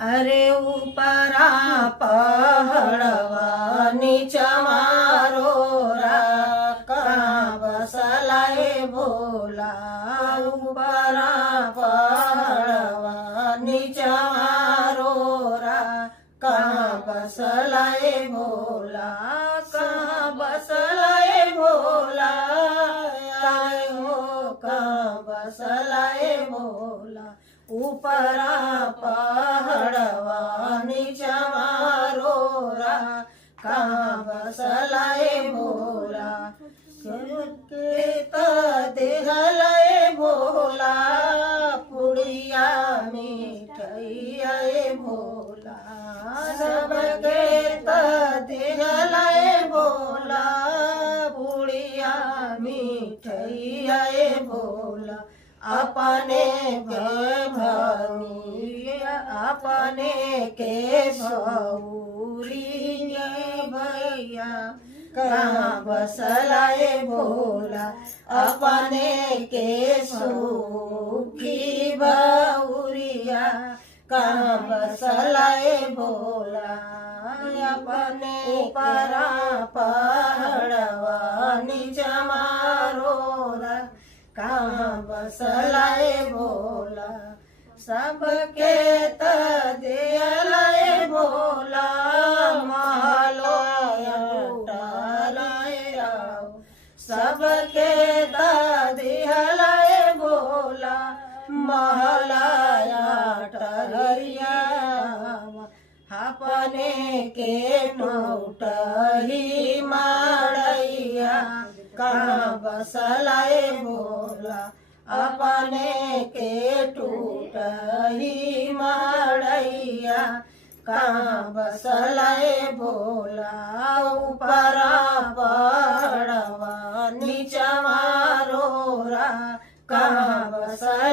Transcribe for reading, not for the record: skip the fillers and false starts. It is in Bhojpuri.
अरे ऊपरा पहाड़वा नीचा मारो रा कहाँ बसलाए भोला। ऊपरा पहाड़वा नीचा मारो रा कहाँ बसलाए भोला। कहाँ बसलाए भोला आए हो कहाँ बसलाए भोला। ऊपरा पहाड़वा नीचा मारो रा कहाँ बसलाए भोला। के देहलाए भोला पुड़िया मिठैया भोला। सबके देहलाए भोला पुड़िया मिठैया भोला। अपने के भनिया अपने के भौरी भैया कहाँ बसलाए भोला। अपने के सुखी भौरिया कहाँ बसलाए भोला। अपने ऊपरा पहाड़वा नीचा मारो रा कहाँ बसलाए भोला। सबके दियलाए भोला महलाया टूटलाए राव। सबके दियलाए भोला महलाया टरिया। अपने के टूटही माड़ैया कहाँ बसलाए भोला। अपने के टूटही माड़ैया कहाँ बसलाए भोला। ऊपरा पहाड़वा नीचा मारो रा कहाँ बसलाए